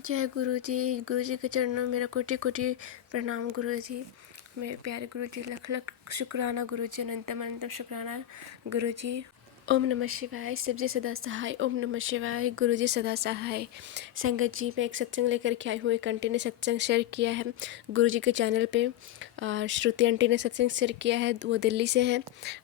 जय गुरु जी के चरणों में मेरा कोटि कोटि प्रणाम गुरु जी। मेरे प्यारे गुरु जी, लख लख शुक्राना गुरु जी, अनंतम अनंतम शुक्राना गुरु जी। ओम नमः शिवाय, शिव जी सदा सहाय। ओम नमः शिवाय, गुरु जी सदा सहाय। संगत जी, मैं एक सत्संग लेकर के आई हूँ। एक आंटी ने सत्संग शेयर किया है गुरु जी के चैनल पे, और श्रुति आंटी ने सत्संग शेयर किया है, वो दिल्ली से है,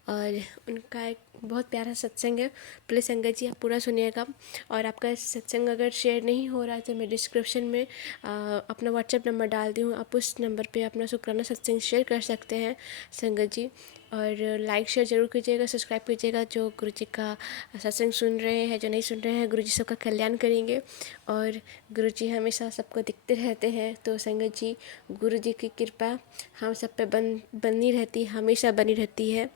और उनका एक बहुत प्यारा सत्संग है। प्लीज़ संगत जी आप पूरा सुनिएगा। और आपका सत्संग अगर शेयर नहीं हो रहा है तो मैं डिस्क्रिप्शन में अपना व्हाट्सएप नंबर डाल दी हूँ, आप उस नंबर पे अपना शुक्राना सत्संग शेयर कर सकते हैं संगत जी। और लाइक शेयर ज़रूर कीजिएगा, सब्सक्राइब कीजिएगा। जो गुरु जी का सत्संग सुन रहे हैं, जो नहीं सुन रहे हैं, गुरु जी सबका कल्याण करेंगे। और गुरु जी हमेशा सबको दिखते रहते हैं। तो संगत जी, गुरु जी की कृपा हम सब पे बनी रहती, हमेशा बनी रहती है।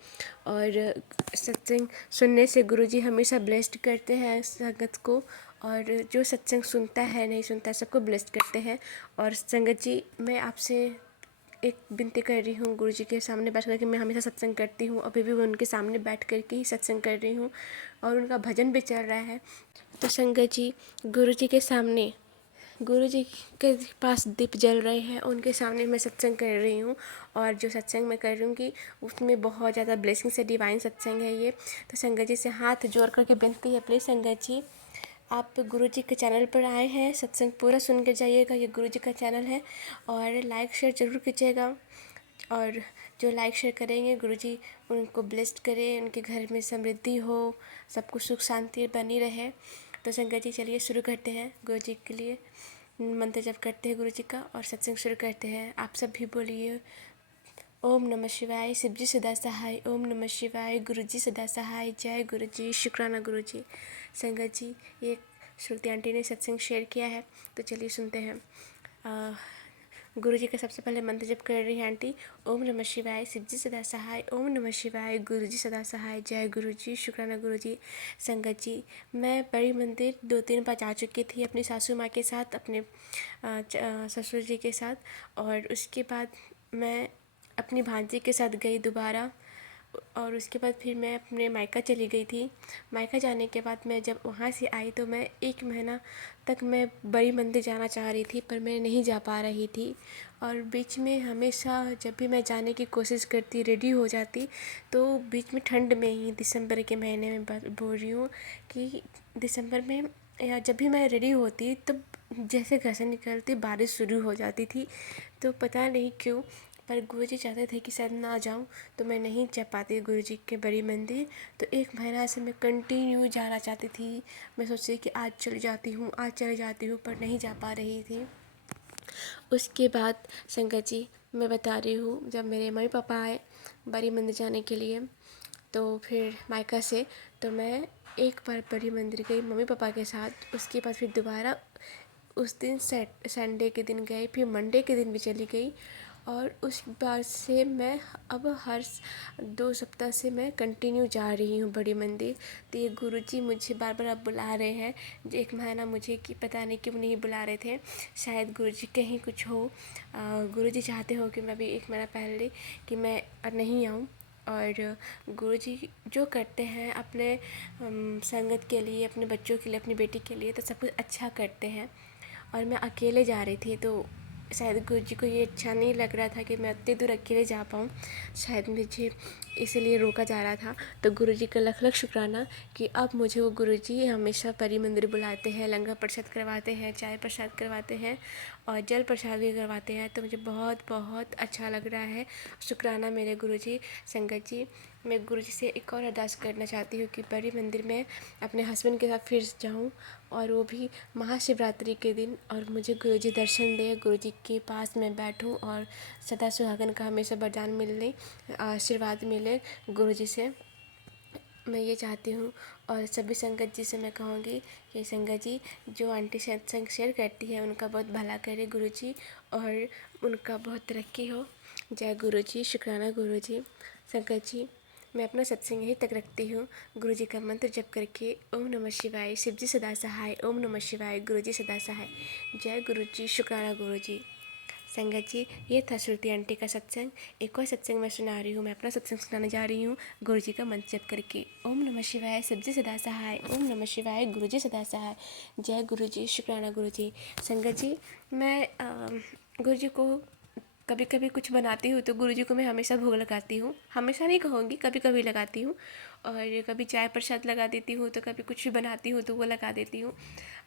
और सत्संग सुनने से गुरु जी हमेशा ब्लेस्ड करते हैं संगत को, और जो सत्संग सुनता है नहीं सुनता सबको ब्लेस्ड करते हैं। और संगत जी, मैं आपसे एक विनती कर रही हूँ, गुरु जी के सामने बैठ कर के मैं हमेशा सत्संग करती हूँ, अभी भी मैं उनके सामने बैठ कर के ही सत्संग कर रही हूँ, और उनका भजन भी चल रहा है। तो संगत जी, गुरु जी के सामने, गुरु जी के पास दीप जल रहे हैं, उनके सामने मैं सत्संग कर रही हूँ। और जो सत्संग मैं कर रही हूँ उसमें बहुत ज़्यादा ब्लेसिंग से डिवाइन सत्संग है ये। तो संगत जी से हाथ जोड़ करके विनती है, प्लीज़ संगत जी आप गुरु जी के चैनल पर आए हैं, सत्संग पूरा सुन के जाइएगा, ये गुरु जी का चैनल है। और लाइक शेयर ज़रूर कीजिएगा, और जो लाइक शेयर करेंगे गुरु जी उनको ब्लेस्ड करें, उनके घर में समृद्धि हो, सब कुछ सुख शांति बनी रहे। तो संगत जी चलिए शुरू करते हैं, गुरु जी के लिए मंत्र जप करते हैं गुरु जी का, और सत्संग शुरू करते हैं। आप सब भी बोलिए, ओम नमः शिवाय, शिव जी सदा सहाय। ओम नमः शिवाय, गुरु जी सदा सहाय। जय गुरु जी, शुक्राना गुरु जी। संगत जी, ये श्रुति आंटी ने सत्संग शेयर किया है, तो चलिए सुनते हैं। गुरु जी का सबसे पहले मंत्र जप कर रही है आंटी। ओम नमः शिवाय, शिव जी सदा सहाय। ओम नमः शिवाय, गुरु जी सदा सहाय। जय गुरु जी, शुक्राना गुरु जी। संगत जी, मैं बड़ी मंदिर 2-3 बार जा चुकी थी अपनी सासू माँ के साथ, अपने ससुर जी के साथ, और उसके बाद मैं अपनी भांजी के साथ गई दोबारा, और उसके बाद फिर मैं अपने मायका चली गई थी। मायका जाने के बाद मैं जब वहाँ से आई तो मैं 1 महीना तक मैं बड़ी मंदिर जाना चाह रही थी, पर मैं नहीं जा पा रही थी। और बीच में हमेशा जब भी मैं जाने की कोशिश करती, रेडी हो जाती, तो बीच में ठंड में ही, दिसंबर के महीने में बोल रही हूँ कि दिसंबर में, या जब भी मैं रेडी होती तब जैसे घर से निकलती बारिश शुरू हो जाती थी। तो पता नहीं क्यों, पर गुरुजी चाहते थे कि शायद ना जाऊं, तो मैं नहीं जा पाती गुरुजी के बड़ी मंदिर। तो 1 महीना से मैं कंटिन्यू जाना चाहती थी। मैं सोचती कि आज चली जाती हूँ, आज चली जाती हूँ, पर नहीं जा पा रही थी। उसके बाद संगत जी, मैं बता रही हूँ, जब मेरे मम्मी पापा आए बड़ी मंदिर जाने के लिए, तो फिर मायका से, तो मैं एक बार बड़ी मंदिर गई मम्मी पापा के साथ। उसके बाद फिर दोबारा उस दिन संडे के दिन गए, फिर मंडे के दिन भी चली गई। और उस बार से मैं अब हर 2 सप्ताह से मैं कंटिन्यू जा रही हूँ बड़ी मंदिर। तो ये गुरुजी मुझे बार बार अब बुला रहे हैं। 1 महीना मुझे कि पता नहीं क्यों नहीं बुला रहे थे, शायद गुरुजी कहीं कुछ हो, गुरुजी चाहते हो कि मैं भी 1 महीना पहले कि मैं नहीं आऊँ। और गुरुजी जो करते हैं अपने संगत के लिए, अपने बच्चों के लिए, अपनी बेटी के लिए, तो सब कुछ अच्छा करते हैं। और मैं अकेले जा रही थी, तो शायद गुरुजी को ये अच्छा नहीं लग रहा था कि मैं उतनी दूर अकेले जा पाऊँ, शायद मुझे इसीलिए रोका जा रहा था। तो गुरुजी का लख लख शुक्राना कि अब मुझे वो गुरुजी हमेशा परी मंदिर बुलाते हैं, लंगर प्रसाद करवाते हैं, चाय प्रसाद करवाते हैं, और जल प्रसाद भी करवाते हैं। तो मुझे बहुत बहुत अच्छा लग रहा है। शुक्राना मेरे गुरुजी। संगत जी, मैं गुरुजी से एक और अरदास करना चाहती हूँ कि बड़ी मंदिर में अपने हस्बैंड के साथ फिर जाऊँ, और वो भी महाशिवरात्रि के दिन, और मुझे गुरुजी दर्शन दे, गुरुजी के पास मैं बैठूं, और सदा सुहागन का हमेशा वरदान मिलने, आशीर्वाद मिले गुरुजी से, मैं ये चाहती हूँ। और सभी संगत जी से मैं कहूँगी कि संगत जी, जो आंटी सत्संग शेयर करती है उनका बहुत भला करे गुरुजी, और उनका बहुत तरक्की हो। जय गुरुजी, शुक्राना गुरुजी। संगत जी, मैं अपना सत्संग यहीं तक रखती हूँ, गुरु जी का मंत्र जप करके। ओम नमः शिवाय, शिव जी सदा सहाय। ओम नमः शिवाय, गुरु जी सदा सहाय। जय गुरु जी, शुक्राना गुरु जी। संगत जी, ये था श्रुति आंटी का सत्संग। एक और सत्संग मैं सुना रही हूँ। मैं अपना सत्संग सुनाने जा रही हूँ गुरु जी का मंत्र जप करके। ओम नमः शिवाय, सबसे सदा सहाय। ओम नमः शिवाय, गुरु जी सदा सहाय। जय गुरु जी, शुक्राना गुरु जी। संगत जी, मैं गुरु जी को कभी कभी कुछ बनाती हूँ तो गुरु जी को मैं हमेशा भोग लगाती हूँ। हमेशा नहीं कहूँगी, कभी कभी लगाती हूँ। और कभी चाय प्रसाद लगा देती हूँ, तो कभी कुछ भी बनाती हूँ तो वो लगा देती हूँ।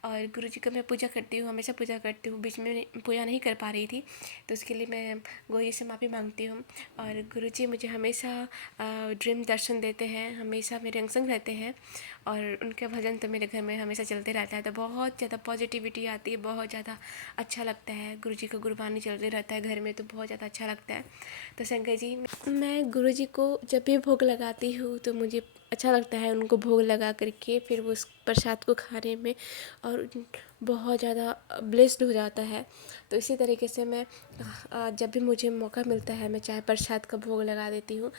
और गुरु जी का मैं पूजा करती हूँ, हमेशा पूजा करती हूँ। बीच में पूजा नहीं कर पा रही थी, तो उसके लिए मैं गुरु जी से माफ़ी मांगती हूँ। और गुरु जी मुझे हमेशा ड्रीम दर्शन देते हैं, हमेशा मेरे अंग संग रहते हैं। और उनके भजन तो मेरे घर में हमेशा चलते रहता है, तो बहुत ज़्यादा पॉजिटिविटी आती है, बहुत ज़्यादा अच्छा लगता है। गुरु जी का गुरबानी चलते रहता है घर में, तो बहुत ज़्यादा अच्छा लगता है। तो शंकर जी, मैं गुरु जी को जब भी भोग लगाती हूँ तो मुझे अच्छा लगता है उनको भोग लगा करके फिर वो उस प्रसाद को खाने में, और बहुत ज़्यादा ब्लेस्ड हो जाता है। तो इसी तरीके से मैं जब भी मुझे मौका मिलता है मैं चाय प्रसाद का भोग लगा देती हूँ।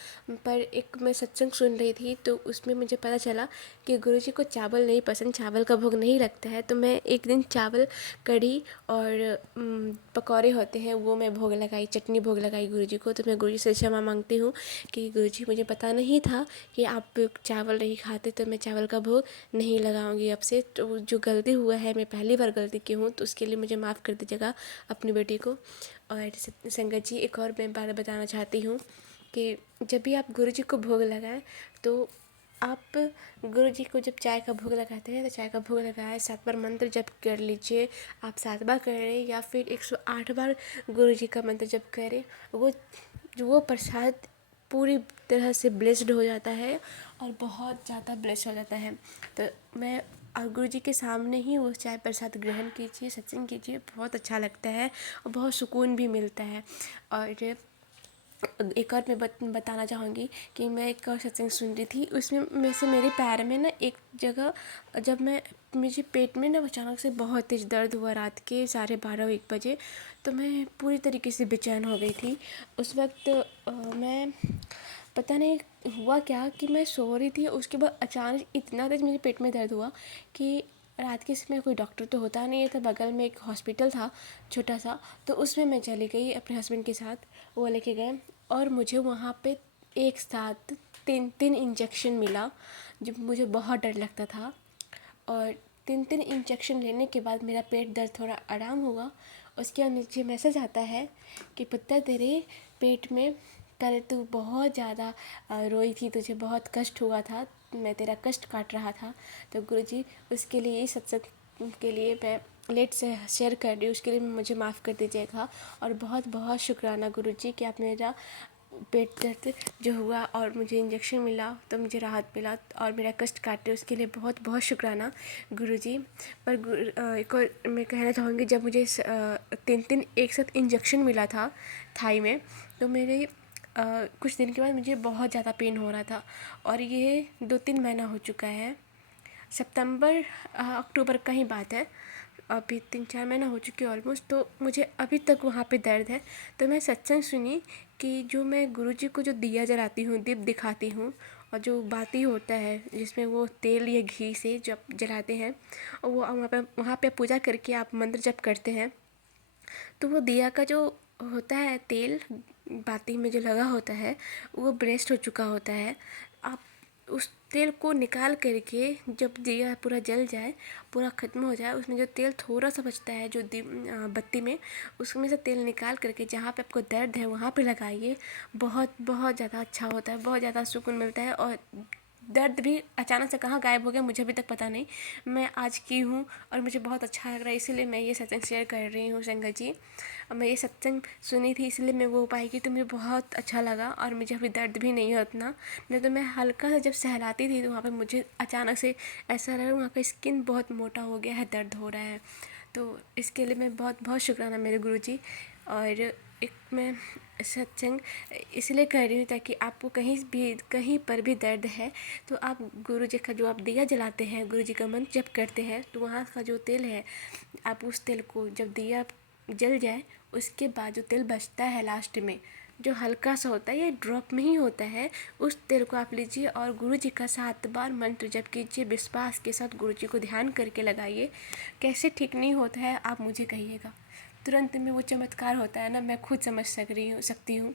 पर एक मैं सत्संग सुन रही थी तो उसमें मुझे पता चला कि गुरु जी को चावल नहीं पसंद, चावल का भोग नहीं लगता है। तो मैं एक दिन चावल, कढ़ी और पकौड़े होते हैं वो मैं भोग लगाई, चटनी भोग लगाई गुरु जी को। तो मैं गुरु जी से क्षमा मांगती हूँ कि गुरु जी मुझे पता नहीं था कि आप चावल नहीं खाते, तो मैं चावल का भोग नहीं लगाऊंगी अब से। तो जो गलती हुआ है, मैं पहली बार गलती की हूँ, तो उसके लिए मुझे माफ़ कर दीजिएगा अपनी बेटी को। और संगत जी, एक और मैं बात बताना चाहती हूँ कि जब भी आप गुरु जी को भोग लगाएं तो आप गुरु जी को जब चाय का भोग लगाते हैं तो चाय का भोग लगाए 7 बार मंत्र जप कर लीजिए। आप 7 बार करें या फिर 108 बार गुरु जी का मंत्र जप करें, वो प्रसाद पूरी तरह से ब्लेस्ड हो जाता है और बहुत ज़्यादा ब्लेस्ड हो जाता है। तो मैं और गुरु जी के सामने ही वो चाय प्रसाद ग्रहण कीजिए, सत्संग कीजिए, बहुत अच्छा लगता है और बहुत सुकून भी मिलता है। और एक और मैं बताना चाहूँगी कि मैं एक और सत्संग सुन रही थी, उसमें में से मेरे पैर में ना एक जगह, जब मैं मुझे पेट में ना अचानक से बहुत तेज़ दर्द हुआ रात के 12:30-1 बजे। तो मैं पूरी तरीके से बेचैन हो गई थी उस वक्त। मैं पता नहीं हुआ क्या कि मैं सो रही थी, उसके बाद अचानक इतना तेज़ मेरे पेट में दर्द हुआ कि रात के समय कोई डॉक्टर तो होता नहीं है, तो बगल में एक हॉस्पिटल था छोटा सा, तो उसमें मैं चली गई अपने हस्बैंड के साथ। वो लेके गए और मुझे वहाँ पे एक साथ 3 इंजेक्शन मिला, जो मुझे बहुत डर लगता था। और 3 इंजेक्शन लेने के बाद मेरा पेट दर्द थोड़ा आराम हुआ। उसके बाद मुझे मैसेज आता है कि पुत्र तेरे पेट में कल तू बहुत ज़्यादा रोई थी, तुझे बहुत कष्ट हुआ था, मैं तेरा कष्ट काट रहा था। तो गुरुजी, उसके लिए इस सत्संग के लिए मैं लेट से शेयर कर रही हूँ, उसके लिए मुझे माफ़ कर दीजिएगा। और बहुत बहुत शुक्राना गुरुजी कि आप मेरा पेट दर्द जो हुआ और मुझे इंजेक्शन मिला तो मुझे राहत मिला और मेरा कष्ट काटे, उसके लिए बहुत बहुत शुक्राना गुरुजी। पर एक और मैं कहना चाहूँगी, जब मुझे 3 एक साथ इंजेक्शन मिला था थाई में, तो मेरे कुछ दिन के बाद मुझे बहुत ज़्यादा पेन हो रहा था। और ये 2-3 महीना हो चुका है, सितंबर अक्टूबर का ही बात है, अभी 3-4 महीना हो चुके ऑलमोस्ट। तो मुझे अभी तक वहाँ पे दर्द है। तो मैं सत्संग सुनी कि जो मैं गुरुजी को जो दिया जलाती हूँ, दीप दिखाती हूँ, और जो बाती होता है जिसमें वो तेल या घी से जब जलाते हैं, और वो वहाँ पे पूजा करके आप मंत्र जप करते हैं, तो वो दिया का जो होता है तेल बाती में जो लगा होता है, वो ब्रेस्ट हो चुका होता है। आप उस तेल को निकाल करके जब दिया पूरा जल जाए, पूरा ख़त्म हो जाए, उसमें जो तेल थोड़ा सा बचता है जो बत्ती में, उसमें से तेल निकाल करके जहाँ पे आपको दर्द है वहाँ पे लगाइए। बहुत बहुत ज़्यादा अच्छा होता है, बहुत ज़्यादा सुकून मिलता है। और दर्द भी अचानक से कहाँ गायब हो गया मुझे अभी तक पता नहीं। मैं आज की हूँ और मुझे बहुत अच्छा लग रहा है, इसीलिए मैं ये सत्संग शेयर कर रही हूँ संगत जी। और मैं ये सत्संग सुनी थी इसलिए मैं वो उपाय की, तो मुझे बहुत अच्छा लगा और मुझे अभी दर्द भी नहीं है उतना। नहीं तो मैं हल्का सा जब सहलाती थी तो वहाँ पे मुझे अचानक से ऐसा लगा वहाँ का स्किन बहुत मोटा हो गया है, दर्द हो रहा है। तो इसके लिए मैं बहुत बहुत शुक्राना मेरे गुरुजी। और एक मैं सत्संग इसलिए कर रही हूँ ताकि आपको कहीं पर भी दर्द है तो आप गुरु जी का जो आप दिया जलाते हैं, गुरु जी का मंत्र जप करते हैं, तो वहाँ का जो तेल है, आप उस तेल को जब दिया जल जाए उसके बाद जो तेल बचता है लास्ट में, जो हल्का सा होता है, ये ड्रॉप में ही होता है, उस तेल को आप लीजिए और गुरु जी का 7 बार मंत्र जप कीजिए। विश्वास के साथ गुरु जी को ध्यान करके लगाइए। कैसे ठीक नहीं होता है आप मुझे कहिएगा। तुरंत में वो चमत्कार होता है ना, मैं खुद समझ सकती हूँ।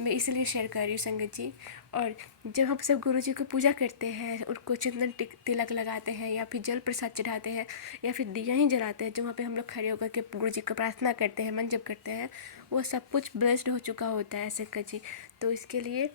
मैं इसलिए शेयर कर रही हूँ संगत जी। और जब हम सब गुरु जी को पूजा करते हैं, उनको चंदन तिलक लगाते हैं या फिर जल प्रसाद चढ़ाते हैं या फिर दिया ही जलाते हैं, जहाँ पे हम लोग खड़े होकर के गुरु जी को प्रार्थना करते हैं, मन जप करते हैं, वो सब कुछ ब्लेस्ड हो चुका होता है संगत जी। तो इसके लिए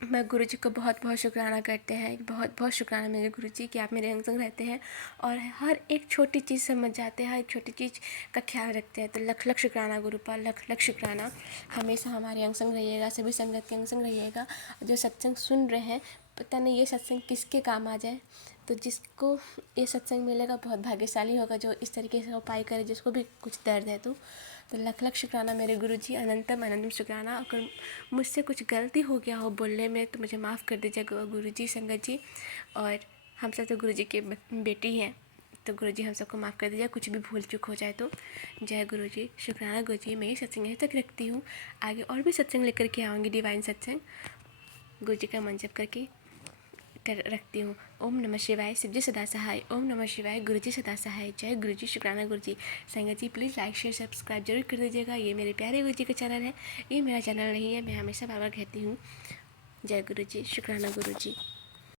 मैं गुरु जी को बहुत बहुत शुक्राना करते हैं, बहुत बहुत शुक्राना मेरे गुरु जी कि आप मेरे अंग संग रहते हैं और हर एक छोटी चीज़ समझ जाते हैं, हर एक छोटी चीज़ का ख्याल रखते हैं। तो लख लख शुक्राना गुरु पर, लख लख शुक्राना। हमेशा हमारे अंग संग रहिएगा, सभी संगत के अंग संग रहिएगा। जो सत्संग सुन रहे हैं, पता नहीं ये सत्संग किसके काम आ जाए। तो जिसको ये सत्संग मिलेगा बहुत भाग्यशाली होगा, जो इस तरीके से उपाय करे, जिसको भी कुछ दर्द है। तो लख लख शुक्राना मेरे गुरु जी, अनंतम अनंतम शुक्राना। अगर मुझसे कुछ गलती हो गया हो बोलने में तो मुझे माफ़ कर दीजिएगा गुरु जी, संगत जी। और हम सब तो गुरु जी की बेटी हैं, तो गुरु जी हम सबको माफ़ कर दीजिए, कुछ भी भूल चूक हो जाए तो। जय गुरु जी, शुक्राना गुरु जी। मैं ये सत्संग यहीं तक रखती हूँ, आगे और भी सत्संग लेकर के आऊँगी, डिवाइन सत्संग गुरु जी का मन जप करके रखती हूँ। ओम नमः शिवाय, शिव जी सदा सहाय। ओम नमः शिवाय, गुरु जी सदा सहाय। जय गुरु जी, शुक्राना गुरु जी। संगत जी प्लीज़ लाइक शेयर सब्सक्राइब जरूर कर दीजिएगा। ये मेरे प्यारे गुरु जी का चैनल है, ये मेरा चैनल नहीं है, मैं हमेशा बार बार कहती हूँ। जय गुरु जी, शुक्राना गुरु जी।